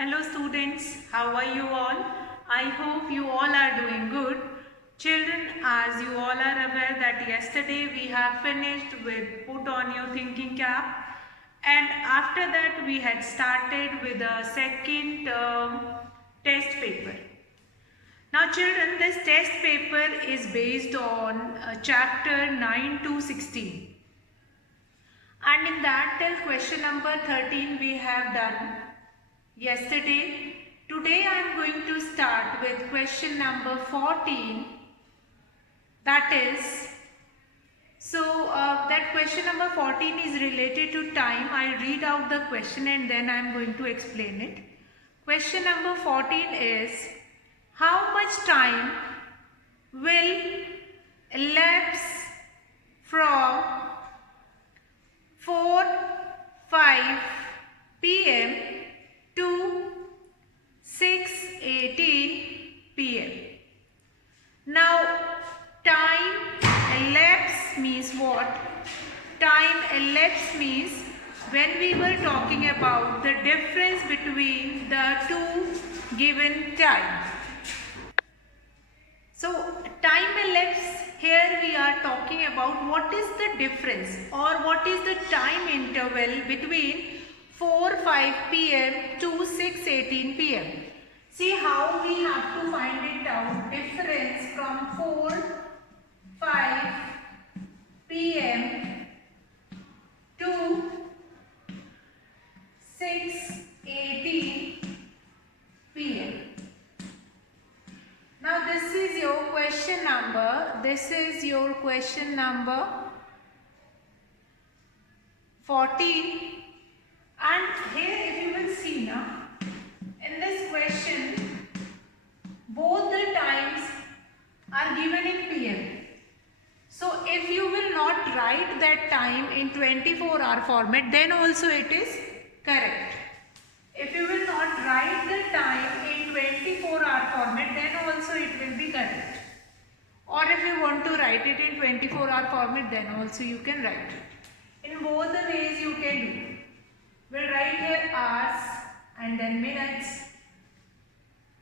Hello students, how are you all? I hope you all are doing good. Children, as you all are aware that yesterday we have finished with put on your thinking cap, and after that we had started with the second term test paper. Now children, this test paper is based on chapter 9 to 16. And in that till question number 13 we have done yesterday. Today I am going to start with question number 14. That is, that question number 14 is related to time. I'll read out the question and then I am going to explain it. Question number 14 is, how much time will elapse from 4:05 p.m. to 6:18 p.m. Now, time elapse means what? Time elapse means when we were talking about the difference between the two given time. So, time elapse, here we are talking about what is the difference or what is the time interval between 4:05 p.m. to 6:18 p.m. See how we have to find it out. Difference from 4:05 p.m. to 6:18 p.m. Now this is your question number. This is your question number 14. And here if you will see now, in this question, both the times are given in PM. So if you will not write that time in 24-hour format, then also it is correct. If you will not write the time in 24-hour format, then also it will be correct. Or if you want to write it in 24-hour format, then also you can write it. In both the ways you can do. We'll write here hours and then minutes.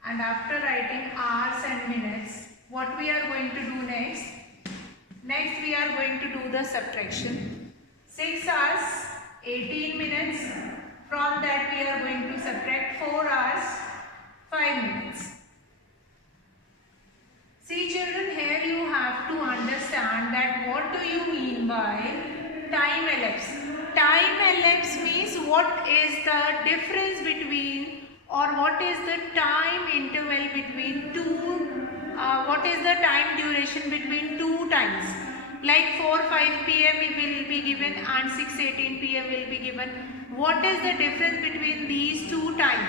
And after writing hours and minutes, what we are going to do next? Next we are going to do the subtraction. 6 hours, 18 minutes. From that we are going to subtract 4 hours, 5 minutes. See children, here you have to understand that what do you mean by time elapse. Time elapse means what is the difference between or what is the time interval between what is the time duration between two times. Like 4:05 p.m. will be given and 6:18 p.m. will be given. What is the difference between these two times?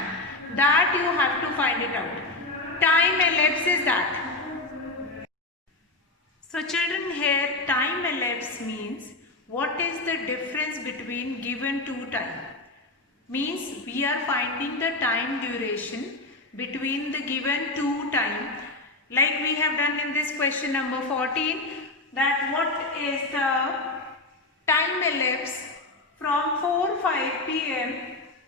That you have to find it out. Time elapse is that. So children, here time elapse means what is the difference between given two time. Means we are finding the time duration between the given two time. Like we have done in this question number 14, that what is the time elapse from 4:05 p.m.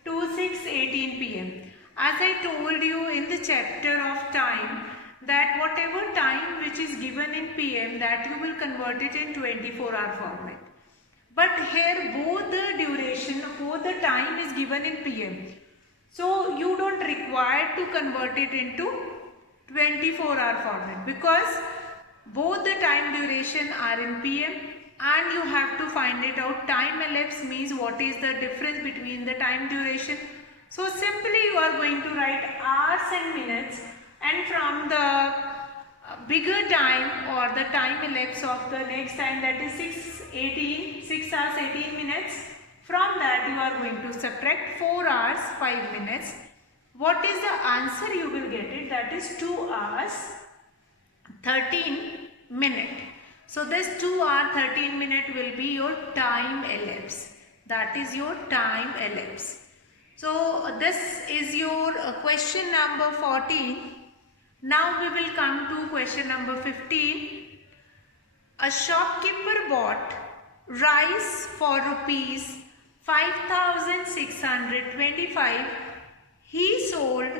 to 6:18 p.m. As I told you in the chapter of time, that whatever time which is given in PM, that you will convert it in 24-hour format. But here both the duration, both the time is given in PM. So you don't require to convert it into 24-hour format because both the time duration are in PM and you have to find it out. Time elapse means what is the difference between the time duration. So simply you are going to write hours and minutes, and from the bigger time or the time elapse of the next time, that is 6 hours 18 minutes, from that you are going to subtract 4 hours 5 minutes. What is the answer you will get it? That is 2 hours 13 minutes. So this 2 hour 13 minute will be your time elapse. That is your time elapse. So this is your question number 14. Now we will come to question number 15. A shopkeeper bought rice for rupees 5,625. he sold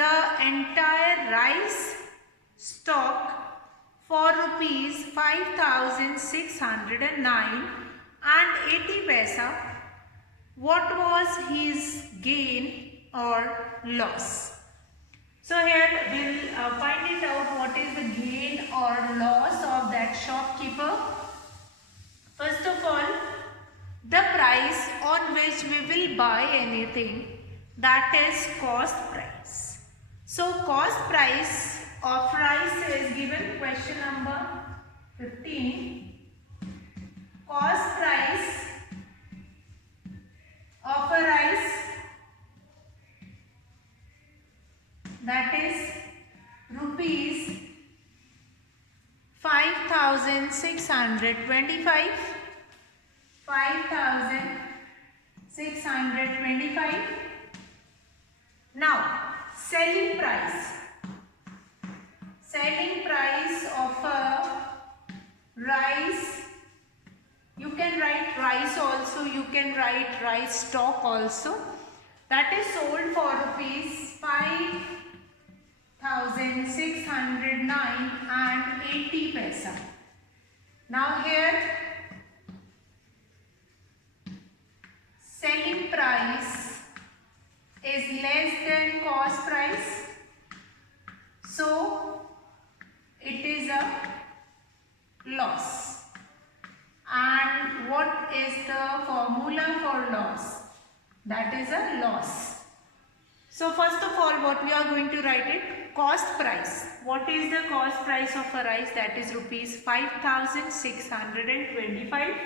the entire rice stock for rupees 5,609 and 80 paisa. What was his gain or loss? So here we'll find it out what is the gain or loss of that shopkeeper. First of all, the price on which we will buy anything, that is cost price. So cost price of rice is given question number 15. Cost price of a rice, that is rupees 5,625. 5,625. Now, selling price. Selling price of a rice. You can write rice also. You can write rice stock also. That is sold for rupees 5,609 and 80 paisa. Now here, selling price is less than cost price, so it is a loss. And what is the formula for loss? That is a loss. So first of all, what we are going to write it? Cost price. What is the cost price of a rice? That is rupees 5,625.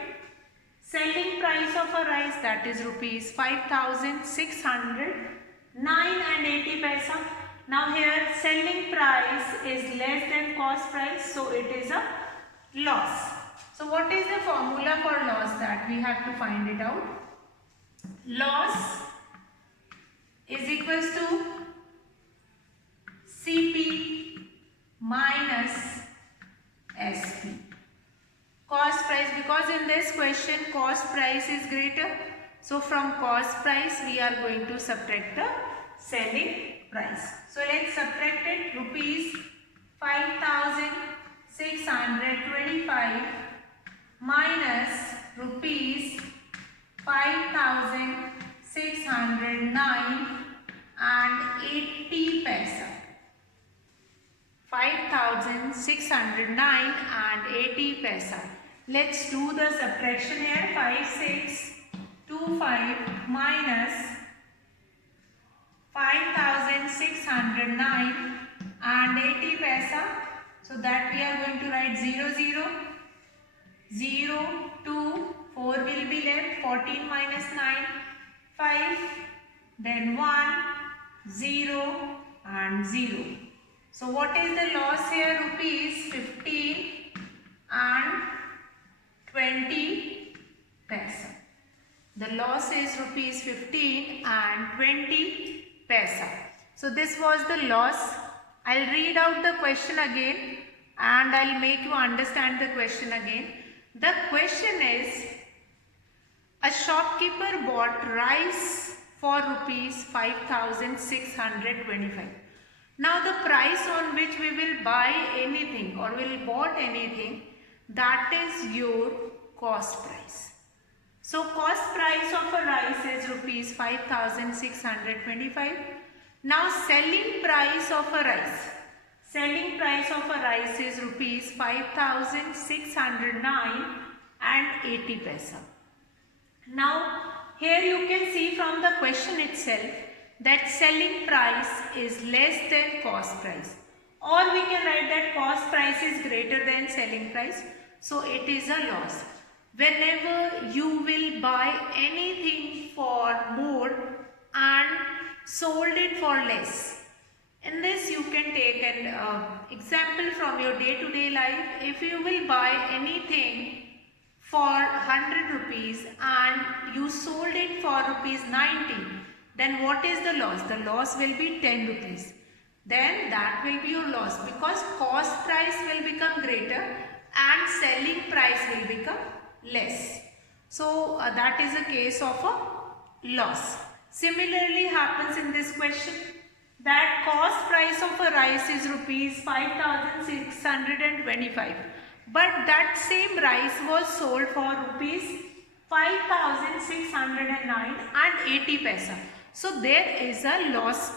Selling price of a rice, that is rupees 5,609 and 80 paisa. Now here selling price is less than cost price, so it is a loss. So what is the formula for loss? That we have to find it out. Loss is equals to CP minus SP. Cost price, because in this question cost price is greater, so from cost price we are going to subtract the selling price. So let's subtract it. Rupees 5,625 minus rupees 5,609 and 80 paisa. 5,609 and 80 paisa. Let's do the subtraction here. 5,625 minus 5,609 and 80 paisa. So that we are going to write 0, 0, 0, 2, 4 will be left. 14 minus 9, 5, then 1, 0 and 0. So what is the loss here? Rupees 15 and 20 paisa. The loss is rupees 15 and 20 paisa. So this was the loss. I'll read out the question again and I'll make you understand the question again. The question is, a shopkeeper bought rice for rupees 5,625. Now the price on which we will buy anything or will bought anything, that is your cost price. So cost price of a rice is rupees 5,625. Now selling price of a rice. Selling price of a rice is rupees 5,609 and 80 paisa. Now here you can see from the question itself that selling price is less than cost price, or we can write that cost price is greater than selling price, so it is a loss. Whenever you will buy anything for more and sold it for less, in this you can take an example from your day-to-day life. If you will buy anything for 100 rupees and you sold it for rupees 90, then what is the loss? The loss will be 10 rupees. Then that will be your loss, because cost price will become greater and selling price will become less. So that is a case of a loss. Similarly happens in this question that cost price of a rice is rupees 5,625, but that same rice was sold for rupees 5,609 and 80 paisa. So there is a loss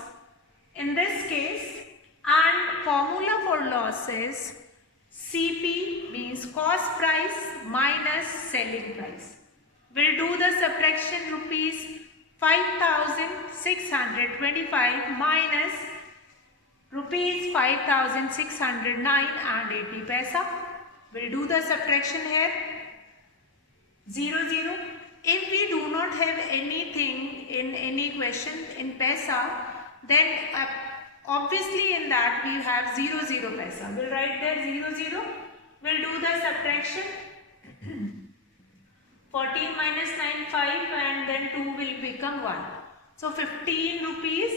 in this case, and formula for loss is CP, means cost price minus selling price. We'll do the subtraction rupees 5,625 minus rupees 5,609 and 80 paisa. We'll do the subtraction here. 0, 0. If we do not have anything in any question in paisa, then obviously in that we have 0, 0 paisa. We'll write there 0, 0. We'll do the subtraction. 14 minus 9, 5, and then 2 will become 1. So 15 rupees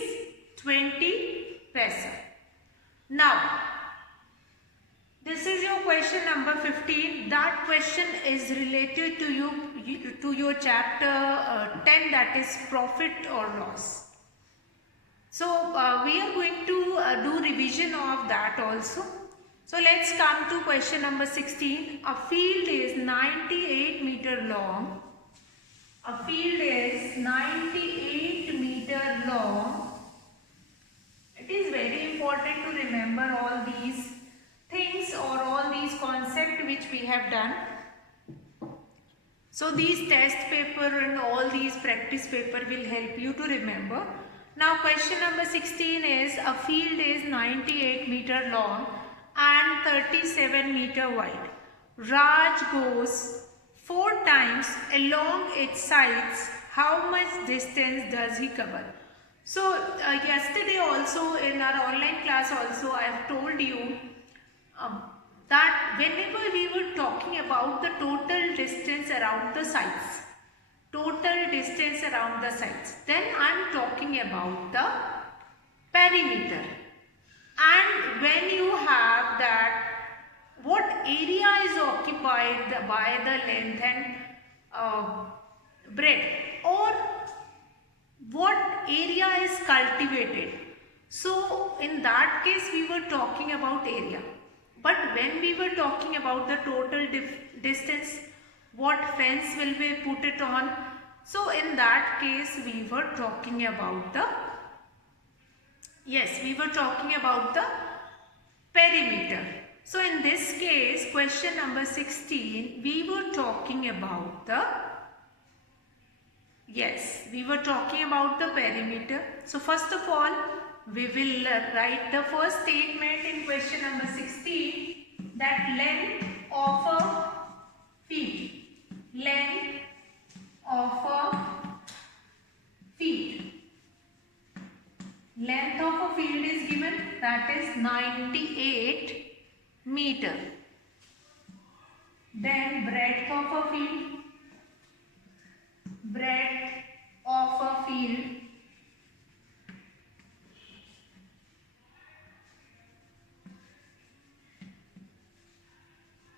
20 paisa. Now, this is your question number 15. That question is related to your chapter 10, that is profit or loss. So we are going to do revision of that also. So let's come to question number 16. A field is 98 meter long. A field is 98 meter long. It is very important to remember all these things or all these concepts which we have done. So these test paper and all these practice paper will help you to remember. Now question number 16 is a field is 98 meter long and 37 meter wide. Raj goes 4 times along its sides. How much distance does he cover? So yesterday also in our online class also I have told you that whenever we were talking about the total distance around the sites, then I am talking about the perimeter. And when you have that, what area is occupied by the length and breadth, or what area is cultivated. So in that case we were talking about area. But when we were talking about the total distance, what fence will we put it on? So in that case we were talking about the perimeter. So in this case, question number 16, we were talking about the perimeter. So first of all, we will write the first statement in question number 16, that length of a field. Length of a field is given, that is 98 meter. Then breadth of a field,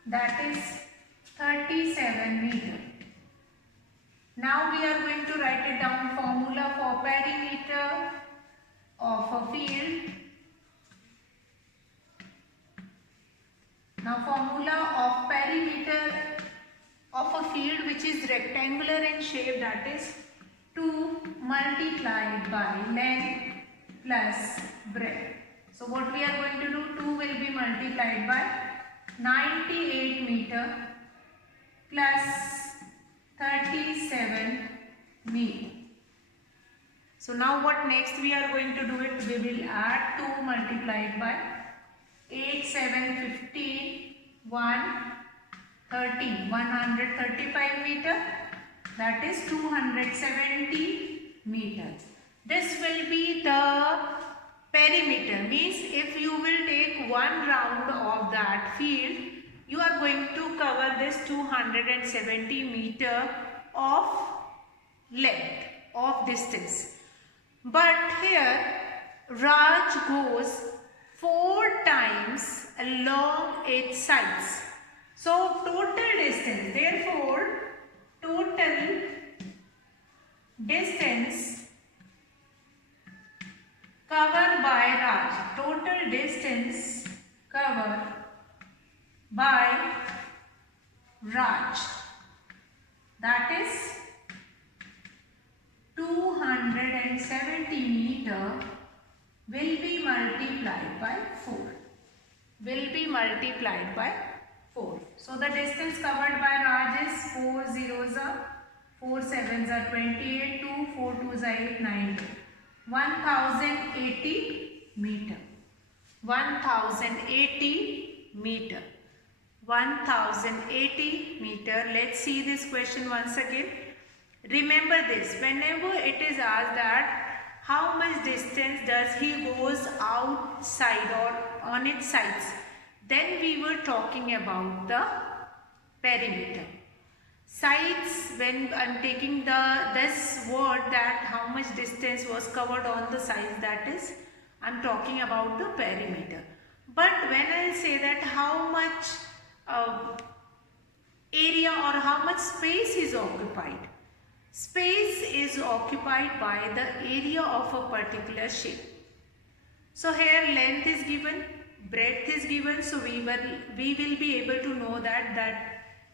that is 37 meter. Now we are going to write it down, formula for perimeter of a field. Now formula of perimeter of a field which is rectangular in shape, that is 2 multiplied by length plus breadth. So what we are going to do, 2 will be multiplied by 98 meter plus 37 meter. So now what next we are going to do it, we will add 2 multiplied by 8, 7, 15, 1, 13, 135 meter, that is 270 meters. This will be the perimeter, means if you will take one round of that field, you are going to cover this 270 meter of length, of distance. But here Raj goes 4 times along its sides. So total distance, therefore total distance total distance covered by Raj, that is 270 meter, will be multiplied by 4. Will be multiplied by 4. So the distance covered by Raj is 4 zeros are 4 sevens are 28, 2 4 twos are 8, 9, 1080 meter. 1080 meter. 1080 meter. Let's see this question once again. Remember this, whenever it is asked that how much distance does he goes outside or on its sides, then we were talking about the perimeter. Sides, when I am taking this word that how much distance was covered on the sides, that is I am talking about the perimeter. But when I will say that how much area or how much space is occupied, space is occupied by the area of a particular shape. So here length is given, breadth is given, so we will be able to know that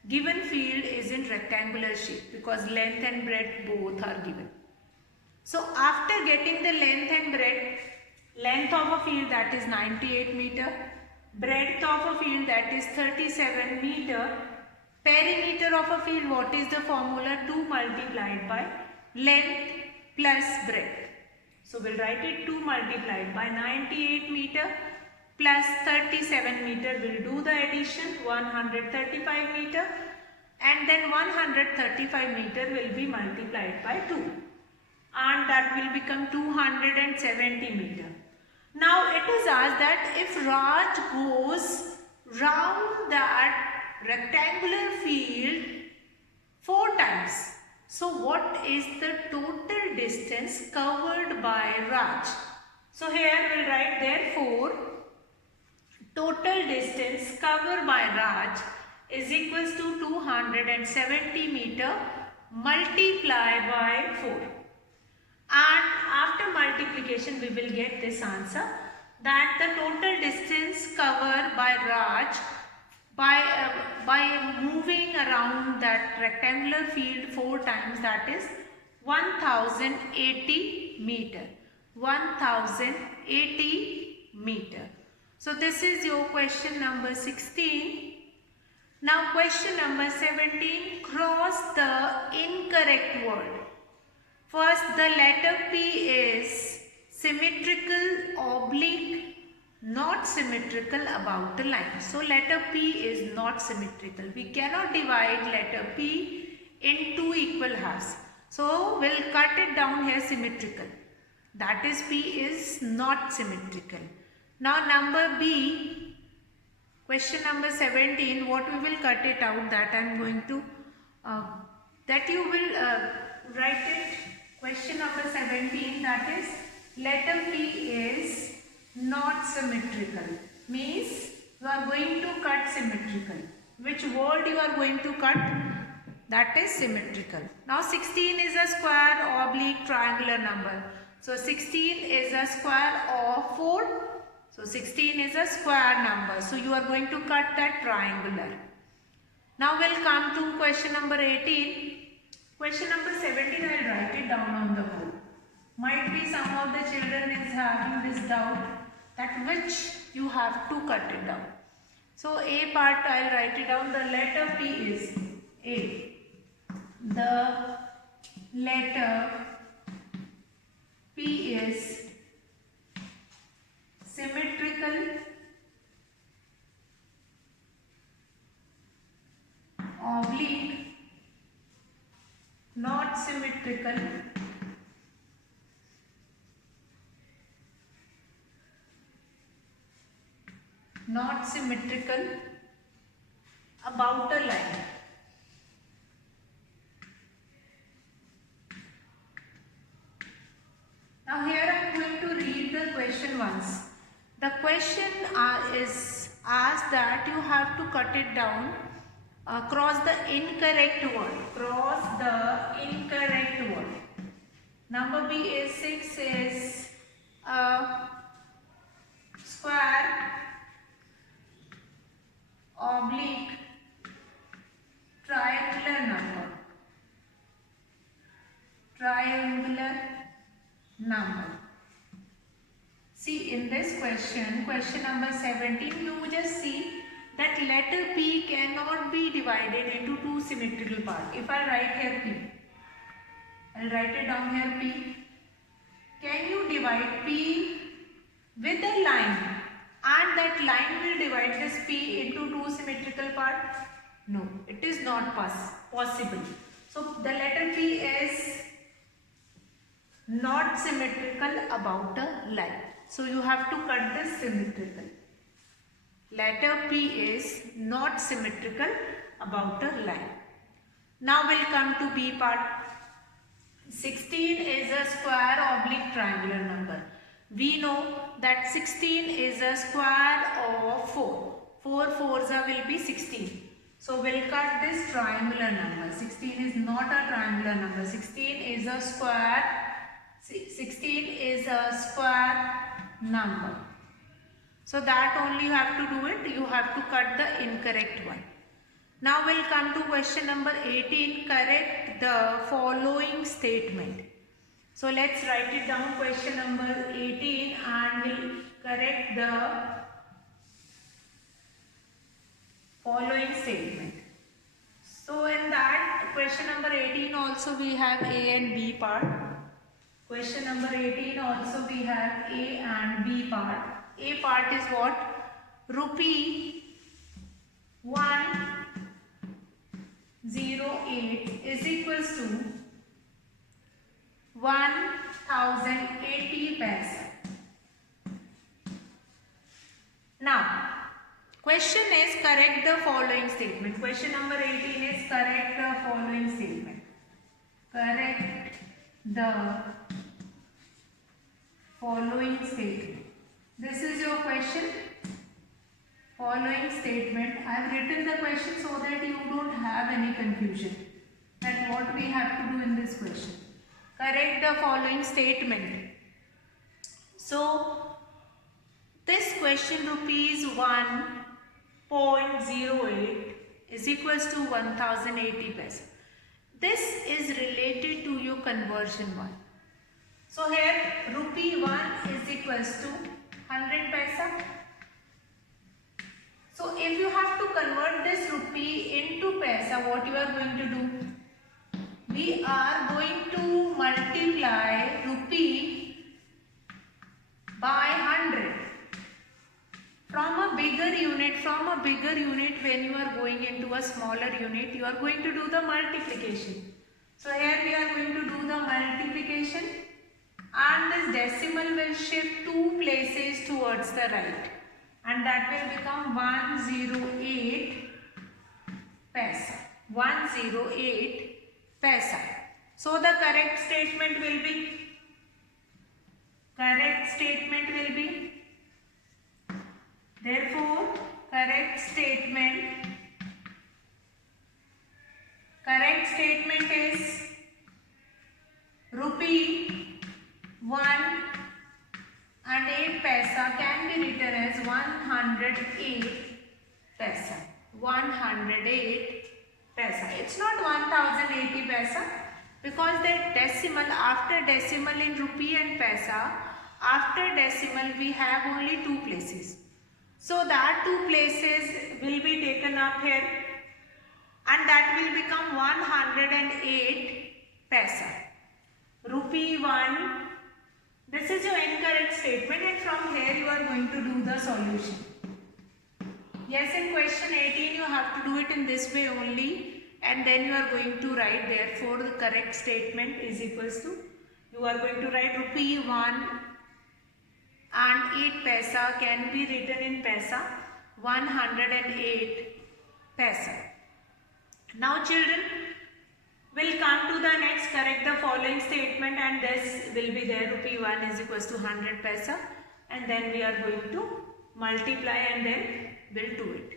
given field is in rectangular shape because length and breadth both are given. So after getting the length and breadth, length of a field that is 98 meter, breadth of a field that is 37 meter, perimeter of a field, what is the formula? 2 multiplied by length plus breadth. So we'll write it 2 multiplied by 98 meter plus 37 meter. We'll do the addition, 135 meter, and then 135 meter will be multiplied by 2, and that will become 270 meter. Now it is asked that if Raj goes round that rectangular field 4 times, so what is the total distance covered by Raj? So here we will write therefore total distance covered by Raj is equals to 270 meter multiplied by 4. And after multiplication we will get this answer, that the total distance covered by Raj by moving around that rectangular field 4 times, that is 1080 meter. 1080 meter. So this is your question number 16. Now question number 17, cross the incorrect word. First, the letter P is symmetrical, oblique, not symmetrical about the line. So letter P is not symmetrical. We cannot divide letter P in 2 equal halves. So we'll cut it down here symmetrical. That is P is not symmetrical. Now number B, question number 17, what we will cut it out, that I am going to, that you will write it. Question number 17, that is letter P is not symmetrical, means you are going to cut symmetrical. Which word you are going to cut? That is symmetrical. Now 16 is a square, oblique, triangular number. So 16 is a square of 4. So 16 is a square number. So you are going to cut that triangular. Now we'll come to question number 18. Question number 17, I will write it down on the board. Might be some of the children is having this doubt that which you have to cut it down. So A part I will write it down. The letter P is A. The letter P is symmetrical, oblique, not symmetrical, not symmetrical about a line. Now here I am going to read the question once. The question is asked that you have to cut it down, cross the incorrect word. Cross the incorrect word. Number B is 6 is a square number. See, in this question number 17, you just see that letter P cannot be divided into two symmetrical parts. If I write here P, I'll write it down here P. Can you divide P with a line and that line will divide this P into two symmetrical parts? No, it is not possible. So the letter P is not symmetrical about a line. So you have to cut this symmetrical. Letter P is not symmetrical about a line. Now we'll come to B part. 16 is a square oblique triangular number. We know that 16 is a square of 4. 4 fours will be 16. So we'll cut this triangular number. 16 is not a triangular number. 16 is a square. 16 is a square number. So that only you have to do it. You have to cut the incorrect one. Now we'll come to question number 18. Correct the following statement. So let's write it down, question number 18, and we'll correct the following statement. So in that question number 18 also we have A and B part. Question number 18 also we have A and B part. A part is what? Rupee 108 is equals to 1080 paisa. Now, question is correct the following statement. Question number 18 is correct the following statement. Correct the following statement. This is your question. Following statement. I have written the question so that you don't have any confusion that what we have to do in this question. Correct the following statement. So, this question rupees 1.08 is equals to 1080 paisa. This is related to your conversion one. So here rupee 1 is equals to 100 paisa. So if you have to convert this rupee into paisa, what you are going to do? We are going to multiply rupee by 100. From a bigger unit, when you are going into a smaller unit, you are going to do the multiplication. So here we are going to do the multiplication, and this decimal will shift 2 places towards the right, and that will become 108 paisa. 108 paisa. So the correct statement will be therefore correct statement is rupee 108 paisa can be written as 108 paisa. 108 paisa. It's not 1080 paisa because that decimal, after decimal in rupee and paisa, after decimal we have only 2 places. So that 2 places will be taken up here, and that will become 108 paisa. Rupee 1. This is your incorrect statement, and from here you are going to do the solution. Yes, in question 18 you have to do it in this way only, and then you are going to write, therefore the correct statement is equals to, you are going to write rupee 1 and 8 paisa can be written in paisa, 108 paisa. Now children, we'll come to the next, correct the following statement, and this will be there, rupee 1 is equals to 100 paisa, and then we are going to multiply and then we'll do it.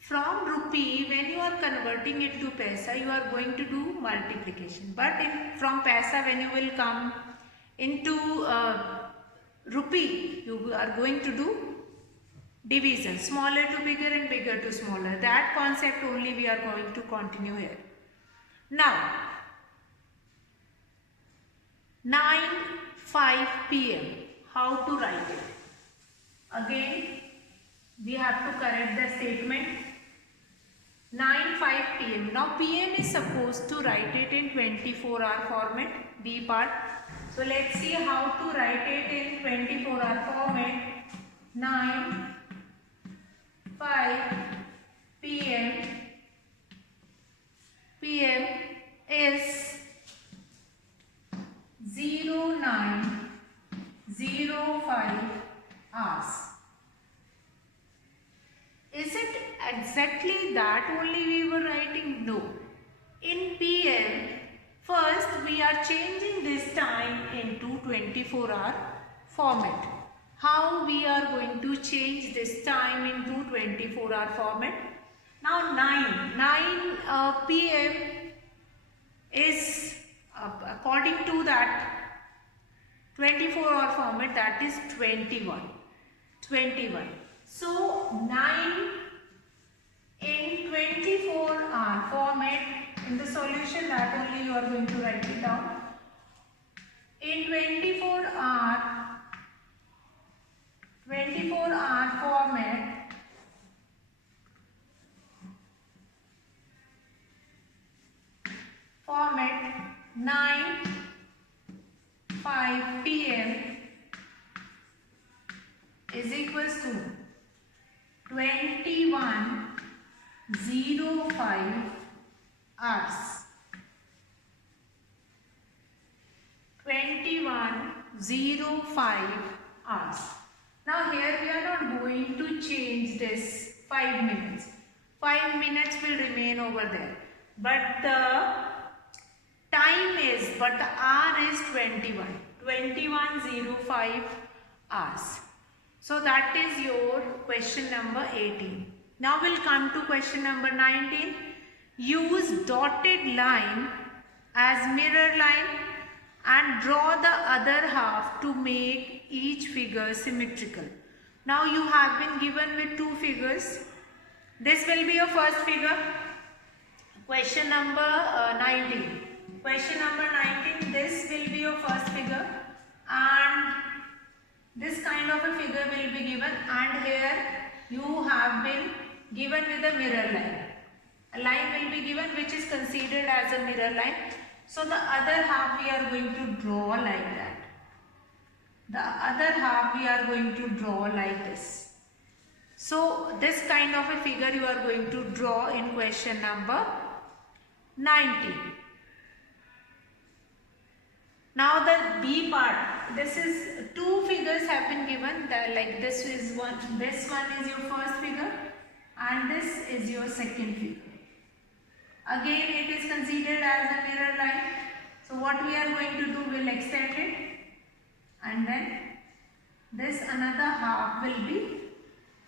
From rupee, when you are converting it to paisa, you are going to do multiplication, but from paisa, when you will come into rupee, you are going to do division, smaller to bigger and bigger to smaller. That concept only we are going to continue here. Now, 9 5 p.m. How to write it? Again, we have to correct the statement. 9:05 p.m. Now p.m. is supposed to write it in 24-hour format, B part. So let's see how to write it in 24-hour format. 9:05 p.m. p.m. is 09:05 hours. Is it exactly that only we were writing? No. In PM, first we are changing this time into 24-hour format. How we are going to change this time into 24-hour format? Now 9 PM is according to that 24-hour format, that is 21. So 9 in 24-hour format, in the solution that only you are going to write it down. In 24-hour format 9:05 p.m. is equals to 21:05 hours. 21:05 hours. Now here we are not going to change this 5 minutes. 5 minutes will remain over there. But the hour is 21:05 hours. So that is your question number 18. Now we'll come to question number 19. Use dotted line as mirror line and draw the other half to make each figure symmetrical. Now you have been given with two figures. This will be your first figure. Question number 19. Question number 19, this will be your first figure, and this kind of a figure will be given, and here you have been given with a mirror line. A line will be given which is considered as a mirror line. So the other half we are going to draw like that. The other half we are going to draw like this. So this kind of a figure you are going to draw in question number 19. Now the B part, this is two figures have been given, like this is one is your first figure and this is your second figure. Again it is considered as a mirror line. So what we are going to do, we'll extend it, and then this another half will be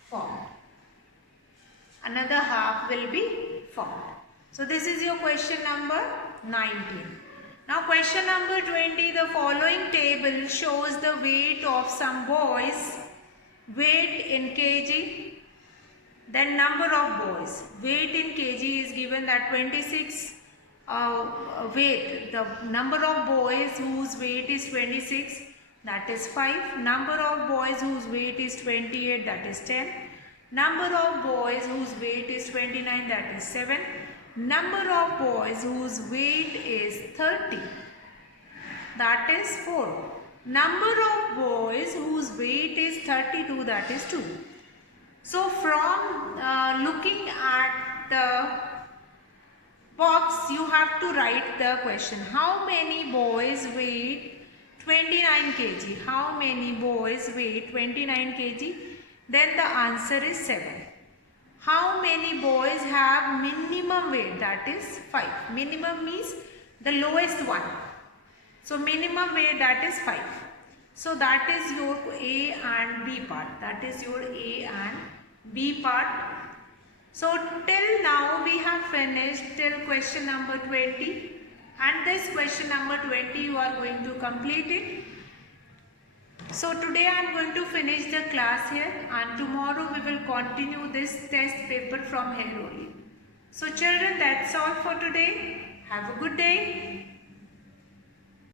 formed. Another half will be formed. So this is your question number 19. Now question number 20, the following table shows the weight of some boys, weight in kg, then number of boys. Weight in kg is given that 26 weight. The number of boys whose weight is 26, that is 5. Number of boys whose weight is 28, that is 10. Number of boys whose weight is 29, that is 7. Number of boys whose weight is 30, that is 4. Number of boys whose weight is 32, that is 2. So from looking at the box, you have to write the question. How many boys weigh 29 kg? How many boys weigh 29 kg? Then the answer is 7. How many boys have minimum weight? That is 5. Minimum means the lowest one. So minimum weight, that is 5. So that is your A and B part. That is your A and B part. So till now we have finished till question number 20. And this question number 20 you are going to complete it. So today I am going to finish the class here, and tomorrow we will continue this test paper from here only. So children, that's all for today. Have a good day.